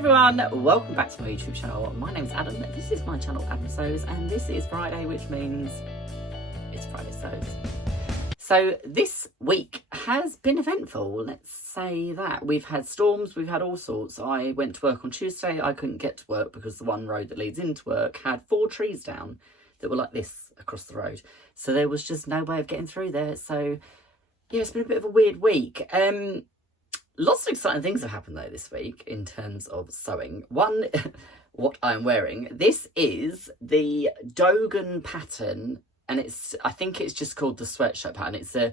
everyone, welcome back to my YouTube channel. My name's Adam, this is my channel Adam Sews, and this is Friday, which means it's Friday Sews. So this week has been eventful, let's say that. We've had storms, we've had all sorts. I went to work on Tuesday, I couldn't get to work because the one road that leads into work had 4 trees down that were like this across the road. So there was just no way of getting through there. So yeah, it's been a bit of a weird week. Lots of exciting things have happened though this week in terms of sewing. One, what I'm wearing. This is the Dogan pattern, and I think it's just called the sweatshirt pattern. It's a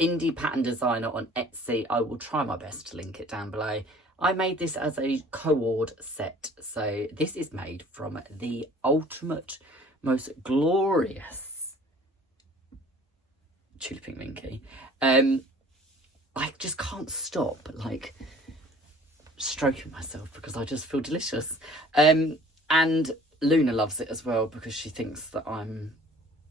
indie pattern designer on Etsy. I will try my best to link it down below. I made this as a cord set. So this is made from the ultimate, most glorious Tulip Pink Minky. I just can't stop like stroking myself because I just feel delicious. And Luna loves it as well because she thinks that I'm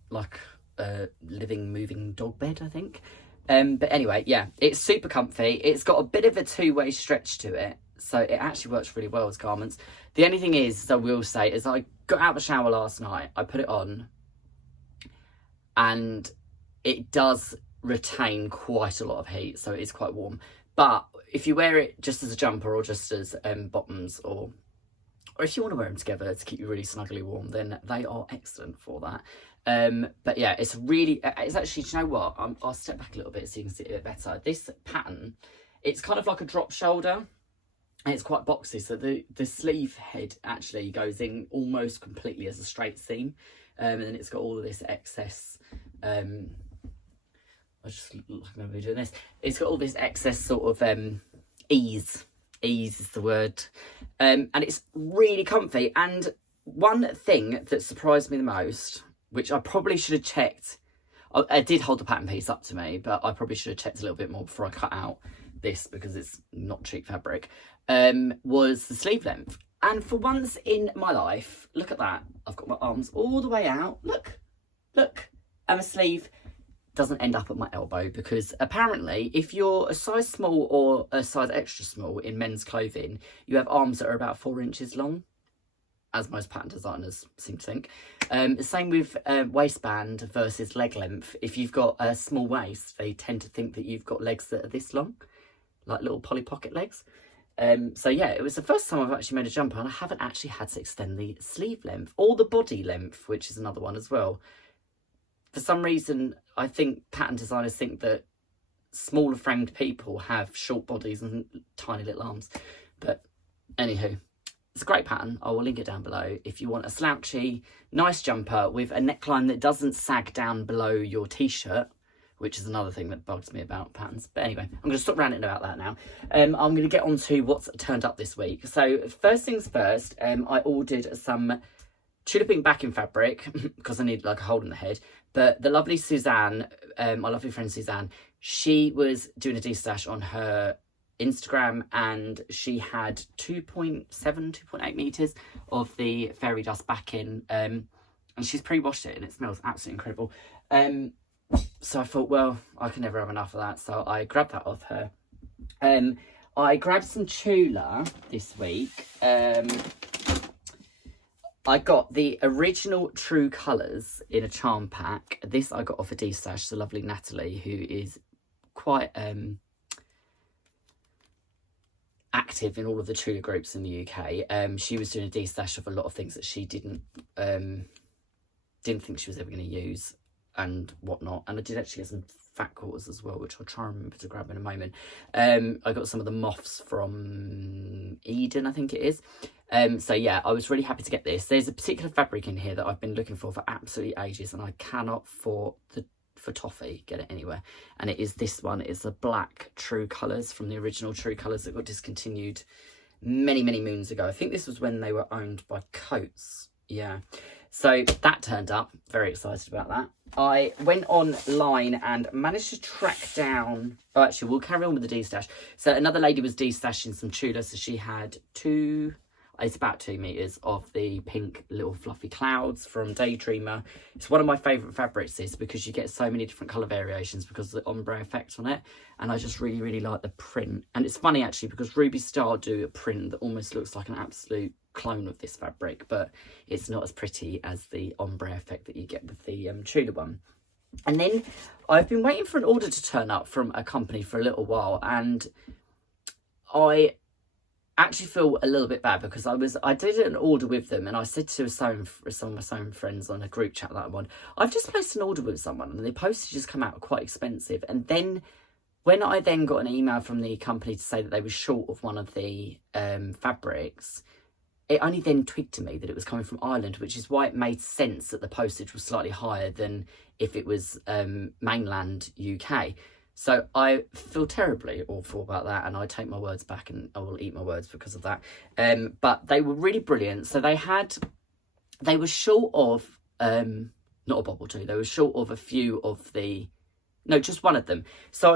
like a living, moving dog bed, I think. But anyway, yeah, it's super comfy. It's got a bit of a two-way stretch to it, so it actually works really well as garments. The only thing is, I will say, is I got out of the shower last night, I put it on, and it does retain quite a lot of heat, so it is quite warm. But if you wear it just as a jumper or just as bottoms, or if you want to wear them together to keep you really snugly warm, then they are excellent for that. But yeah, it's actually, do you know what, I'll step back a little bit so you can see it a bit better. This pattern, it's kind of like a drop shoulder, and it's quite boxy, so the sleeve head actually goes in almost completely as a straight seam, and then it's got all of this excess I just look like I'm going to be doing this. It's got all this excess sort of ease. Ease is the word. And it's really comfy. And one thing that surprised me the most, which I probably should have checked, I did hold the pattern piece up to me, but I probably should have checked a little bit more before I cut out this because it's not cheap fabric, was the sleeve length. And for once in my life, look at that. I've got my arms all the way out. Look. And my sleeve doesn't end up at my elbow, because apparently if you're a size small or a size extra small in men's clothing, you have arms that are about 4 inches long, as most pattern designers seem to think. The same with waistband versus leg length. If you've got a small waist, they tend to think that you've got legs that are this long, like little Polly Pocket legs. So yeah, it was the first time I've actually made a jumper, and I haven't actually had to extend the sleeve length or the body length, which is another one as well. For some reason, I think pattern designers think that smaller framed people have short bodies and tiny little arms. But anywho, it's a great pattern. I will link it down below. If you want a slouchy, nice jumper with a neckline that doesn't sag down below your t-shirt, which is another thing that bugs me about patterns. But anyway, I'm going to stop ranting about that now. I'm going to get on to what's turned up this week. So first things first, I ordered some Tulip Pink backing fabric because I need like a hole in the head. But the lovely Suzanne, my lovely friend Suzanne, she was doing a de-stash on her Instagram, and she had 2.8 meters of the fairy dust backing, and she's pre-washed it and it smells absolutely incredible. So I thought, well, I can never have enough of that, so I grabbed that off her. I grabbed some Tula this week. I got the original True Colours in a charm pack. This I got off a de-stash, the lovely Natalie, who is quite active in all of the Tula groups in the UK. She was doing a de-stash of a lot of things that she didn't think she was ever going to use and whatnot. And I did actually get some fat quarters as well, which I'll try and remember to grab in a moment. I got some of the moths from Eden, I think it is. So yeah, I was really happy to get this. There's a particular fabric in here that I've been looking for absolutely ages, and I cannot for toffee get it anywhere. And it is this one. It's the black True Colours from the original True Colours that got discontinued many moons ago. I think this was when they were owned by Coates. Yeah. So that turned up. Very excited about that. I went online and managed to track down... Oh, actually, we'll carry on with the de-stash. So another lady was de-stashing some Tula. So she had it's about 2 meters of the pink little fluffy clouds from Daydreamer. It's one of my favorite fabrics, this, because you get so many different color variations because of the ombre effect on it, and I just really like the print. And it's funny actually, because Ruby Star do a print that almost looks like an absolute clone of this fabric, but it's not as pretty as the ombre effect that you get with the Tudor one. And then I've been waiting for an order to turn up from a company for a little while, and I actually feel a little bit bad because I did an order with them, and I said to some of my sewing friends on a group chat that I'm on, I've just placed an order with someone and the postages come out quite expensive. And then when I then got an email from the company to say that they were short of one of the fabrics, it only then twigged to me that it was coming from Ireland, which is why it made sense that the postage was slightly higher than if it was mainland UK. So I feel terribly awful about that, and I take my words back, and I will eat my words because of that. But they were really brilliant. So they were short of, not a bob or two, they were short of a few of the, no, just one of them. So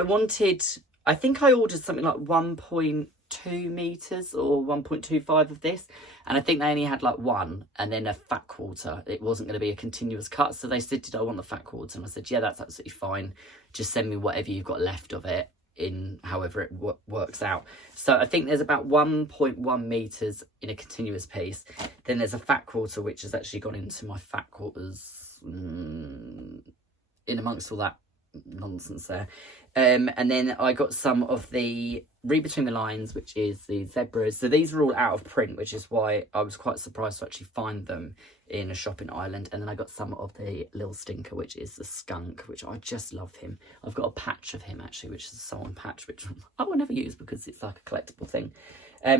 I think I ordered something like 1.2 meters or 1.25 of this, and I think they only had like one and then a fat quarter. It wasn't going to be a continuous cut, so they said, did I want the fat quarter? And I said, yeah, that's absolutely fine, just send me whatever you've got left of it in however it works out. So I think there's about 1.1 meters in a continuous piece. Then there's a fat quarter which has actually gone into my fat quarters in amongst all that nonsense there. And then I got some of the Read Between the Lines, which is the zebras. So these are all out of print, which is why I was quite surprised to actually find them in a shop in Ireland. And then I got some of the Little Stinker, which is the skunk, which I just love him. I've got a patch of him actually, which is a sew-on patch, which I will never use because it's like a collectible thing.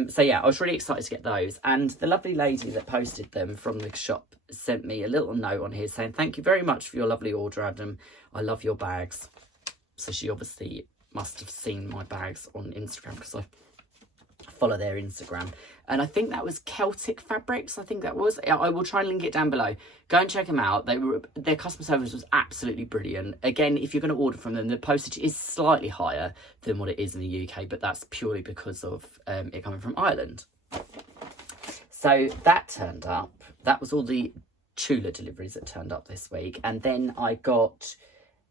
So yeah, I was really excited to get those. And the lovely lady that posted them from the shop sent me a little note on here saying, thank you very much for your lovely order, Adam. I love your bags. So she obviously must have seen my bags on Instagram because I follow their Instagram. And I think that was Celtic Fabrics. I think that was. I will try and link it down below. Go and check them out. Their customer service was absolutely brilliant. Again, if you're going to order from them, the postage is slightly higher than what it is in the UK, but that's purely because of it coming from Ireland. So that turned up. That was all the Tula deliveries that turned up this week. And then I got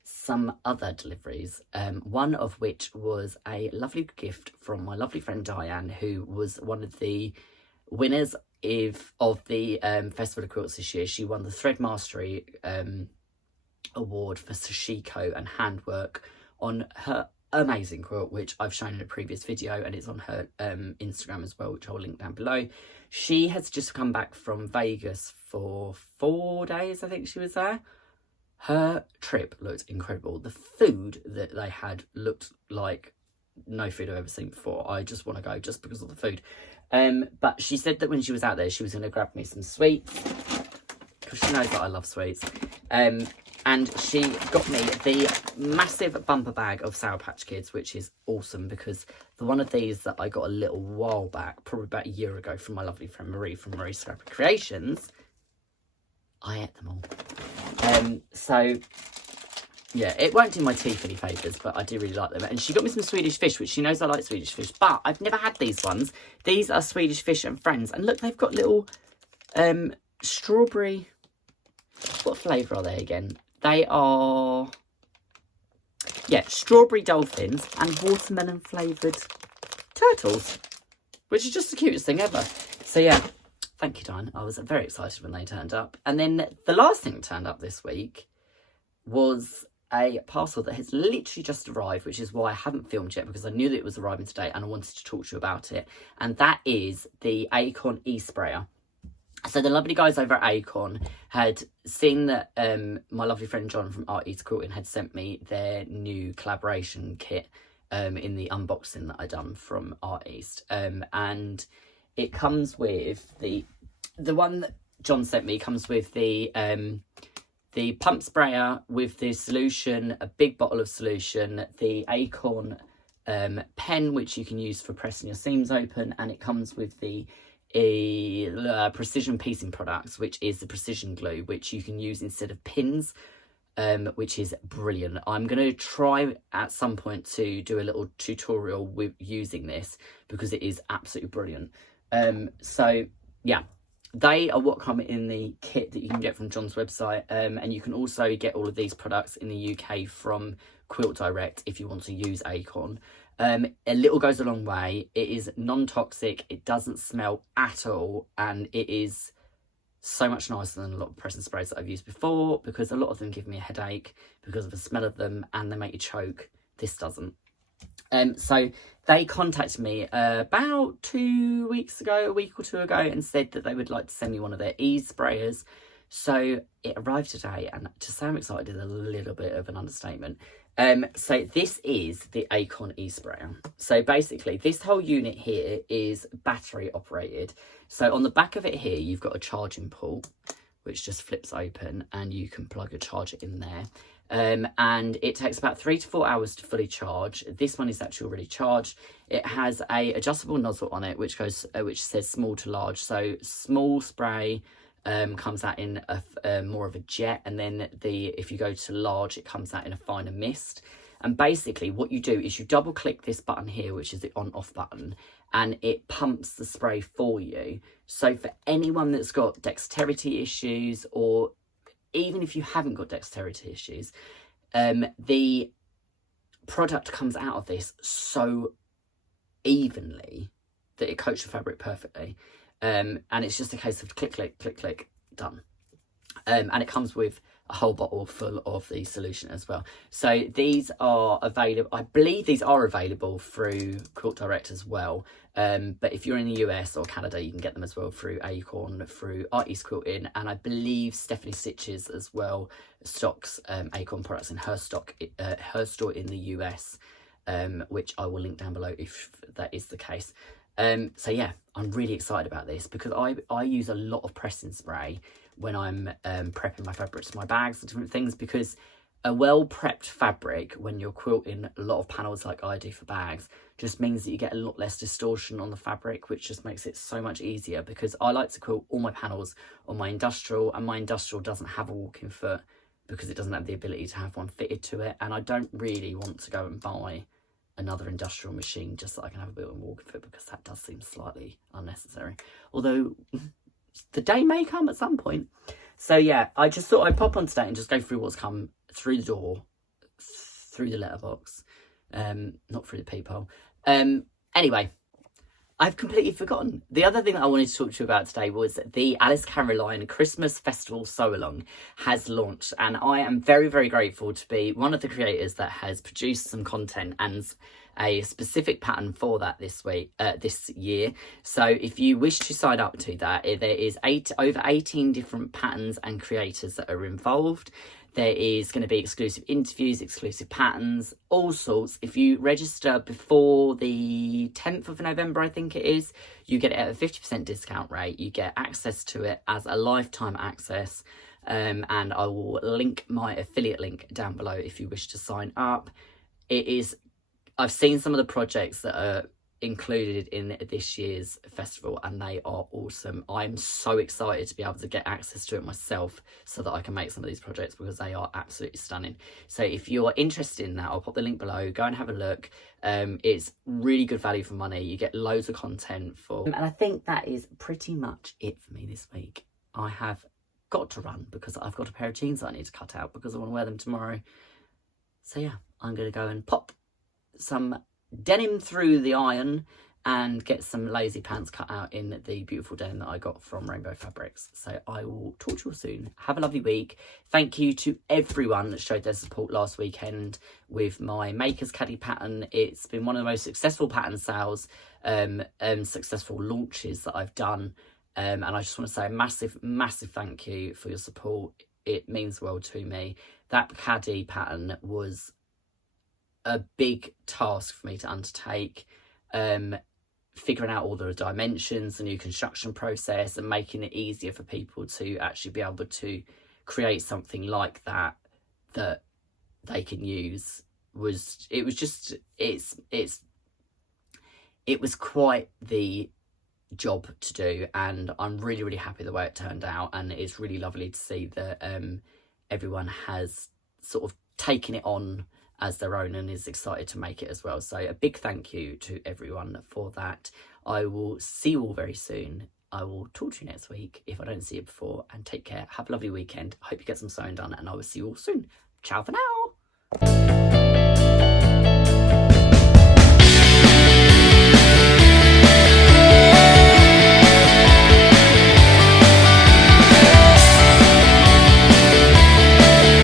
some other deliveries, one of which was a lovely gift from my lovely friend Diane, who was one of the winners of the Festival of Quilts this year. She won the Thread Mastery award for sashiko and handwork on her amazing quilt, which I've shown in a previous video, and it's on her Instagram as well, which I'll link down below. She has just come back from Vegas for 4 days, I think she was there. Her trip looked incredible. The food that they had looked like no food I've ever seen before. I just want to go just because of the food. But she said that when she was out there, she was going to grab me some sweets because she knows that I love sweets. And she got me the massive bumper bag of Sour Patch Kids, which is awesome because the one of these that I got a little while back, probably about a year ago, from my lovely friend Marie from Marie Scrapper Creations, I ate them all. So yeah, it won't do my teeth any favours, but I do really like them. And she got me some Swedish fish, which she knows I like Swedish fish, but I've never had these ones. These are Swedish Fish and Friends, and look, they've got little strawberry, what flavour are they again? They are, yeah, strawberry dolphins and watermelon flavoured turtles, which is just the cutest thing ever. So yeah, thank you, Diane. I was very excited when they turned up. And then the last thing that turned up this week was a parcel that has literally just arrived, which is why I haven't filmed yet, because I knew that it was arriving today and I wanted to talk to you about it. And that is the Acorn E-sprayer. So the lovely guys over at Acorn had seen that my lovely friend John from East Quilting had sent me their new collaboration kit in the unboxing that I done from Art East. And it comes with the one that John sent me comes with the pump sprayer with the solution, a big bottle of solution, the Acorn pen, which you can use for pressing your seams open, and it comes with the precision piecing products, which is the precision glue, which you can use instead of pins, which is brilliant. I'm going to try at some point to do a little tutorial with using this because it is absolutely brilliant. So yeah, they are what come in the kit that you can get from John's website, and you can also get all of these products in the UK from Quilt Direct if you want to use Acorn. A little goes a long way. It is non-toxic, it doesn't smell at all, and it is so much nicer than a lot of pressing sprays that I've used before, because a lot of them give me a headache because of the smell of them and they make you choke. This doesn't. So they contacted me about 2 weeks ago, a week or two ago, and said that they would like to send me one of their E-sprayers. So it arrived today, and to say I'm excited is a little bit of an understatement. So this is the Acorn E-sprayer. So basically this whole unit here is battery operated. So on the back of it here, you've got a charging port, which just flips open and you can plug a charger in there. And it takes about 3 to 4 hours to fully charge. This one is actually already charged. It has a adjustable nozzle on it, which says small to large. So small spray comes out in a more of a jet, and then if you go to large, it comes out in a finer mist. And basically what you do is you double click this button here, which is the on off button, and it pumps the spray for you. So for anyone that's got dexterity issues, or even if you haven't got dexterity issues, the product comes out of this so evenly that it coats the fabric perfectly. And it's just a case of click, click, click, click, done. And it comes with a whole bottle full of the solution as well. So these are available, I believe these are available through Quilt Direct as well. But if you're in the US or Canada, you can get them as well through Acorn, through East Quilting, and I believe Stephanie Stitches as well stocks Acorn products in her store in the US, which I will link down below if that is the case. So yeah, I'm really excited about this because I use a lot of pressing spray when I'm prepping my fabrics for my bags and different things, because a well prepped fabric when you're quilting a lot of panels like I do for bags just means that you get a lot less distortion on the fabric, which just makes it so much easier, because I like to quilt all my panels on my industrial, and my industrial doesn't have a walking foot because it doesn't have the ability to have one fitted to it, and I don't really want to go and buy another industrial machine just so I can have a built-in walking foot, because that does seem slightly unnecessary, although the day may come at some point. So yeah, I just thought I'd pop on today and just go through what's come through the door, through the letterbox, not through the peephole. Anyway, I've completely forgotten. The other thing that I wanted to talk to you about today was the Alice Caroline Christmas Festival Sew-Along has launched, and I am very, very grateful to be one of the creators that has produced some content and a specific pattern for that this year. So if you wish to sign up to that, there is over 18 different patterns and creators that are involved. There is going to be exclusive interviews, exclusive patterns, all sorts. If you register before the 10th of November, I think it is, you get it at a 50% discount rate. You get access to it as a lifetime access. And I will link my affiliate link down below if you wish to sign up. I've seen some of the projects that are included in this year's festival, and they are awesome. I'm so excited to be able to get access to it myself so that I can make some of these projects, because they are absolutely stunning. So if you're interested in that, I'll pop the link below, go and have a look. It's really good value for money. You get loads of content and I think that is pretty much it for me this week. I have got to run because I've got a pair of jeans that I need to cut out because I want to wear them tomorrow. So yeah, I'm going to go and pop some denim through the iron and get some lazy pants cut out in the beautiful denim that I got from Rainbow Fabrics. So I will talk to you all soon. Have a lovely week. Thank you to everyone that showed their support last weekend with my Maker's Caddy pattern. It's been one of the most successful pattern sales, successful launches that I've done. And I just want to say a massive, massive thank you for your support. It means the world to me. That caddy pattern was a big task for me to undertake, figuring out all the dimensions, the new construction process, and making it easier for people to actually be able to create something like that they can use. It was quite the job to do, and I'm really, really happy the way it turned out, and it's really lovely to see that everyone has sort of taken it on as their own and is excited to make it as well. So a big thank you to everyone for that. I will see you all very soon. I will talk to you next week if I don't see you before, and take care. Have a lovely weekend. I hope you get some sewing done, and I will see you all soon. Ciao for now.